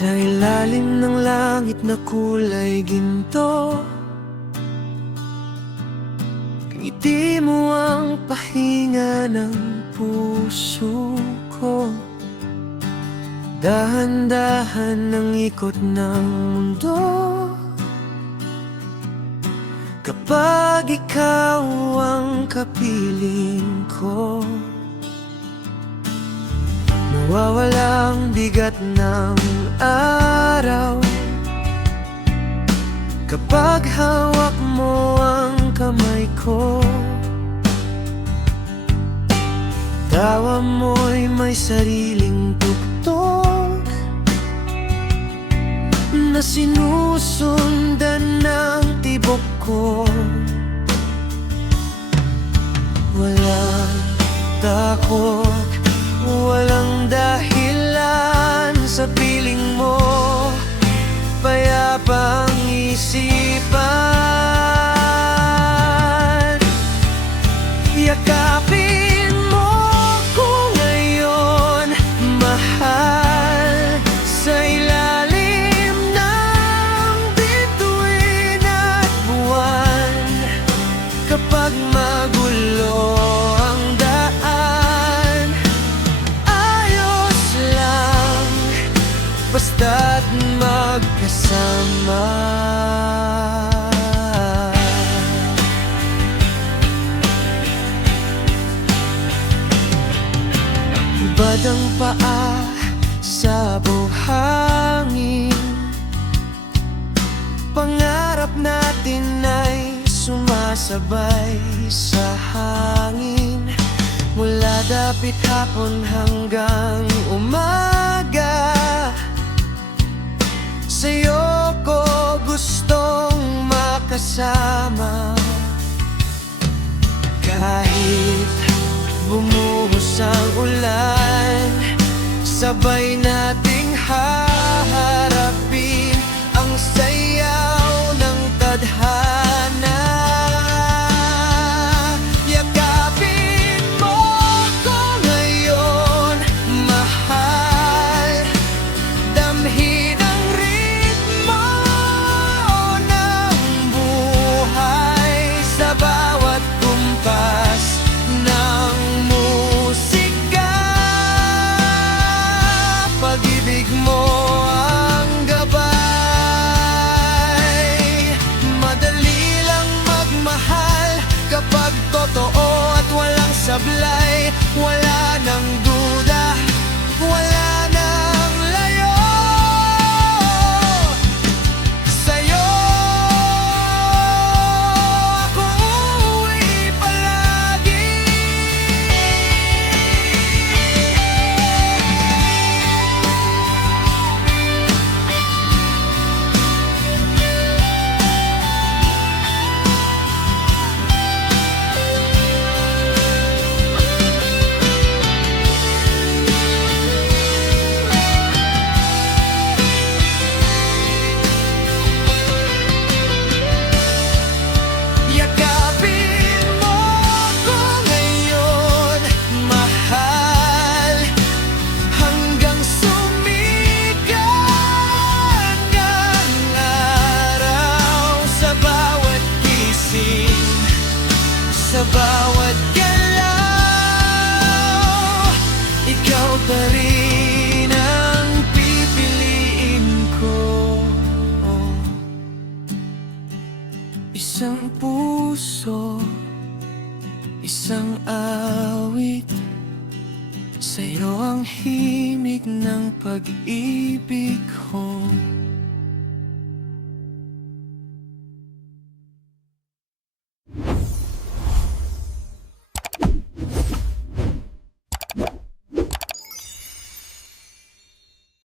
Sa ilalim ng langit na kulay ginto, ngiti mo ang pahinga ng puso ko. Dahan-dahan ang ikot ng mundo kapag ikaw ang kapiling ko. Nawawala ang bigat ng araw kapag hawak mo ang kamay ko. Tawa mo'y may sariling tugtog na sinusundan ng tibok ko. Walang takot, walang dahilan sa piling mo, payapang isipan. Yakapin mo ko ngayon, mahal, sa ilalim ng bituin at buwan. Kapag magulo ang daan, ayos lang, basta't magkasama. Badang paa sa buhangin, pangarap natin ay sumasabay sa hangin. Mula dapit hapon hanggang umaga, sa'yo ko gustong makasama. Kahit bumuhos ang ulan, sabay nating haharapin ang sayaw ng tadhana. Yakapin mo ko ngayon, mahal, damhin ang ritmo ng buhay sa bawat kumpas ng musika. Pag-ibig mo ang gabay, madali lang magmahal kapag totoo at walang sablay. Wala nang duda, wala nang layo, sa'yo ako uuwi palagi. Yakapin mo ko ngayon, mahal, hanggang sumikat ang araw. Sa bawat gising, sa bawat galaw, ikaw pa rin ang pipiliin ko. Isang puso, isang awit, sa'yo ang himig ng pag-ibig ko.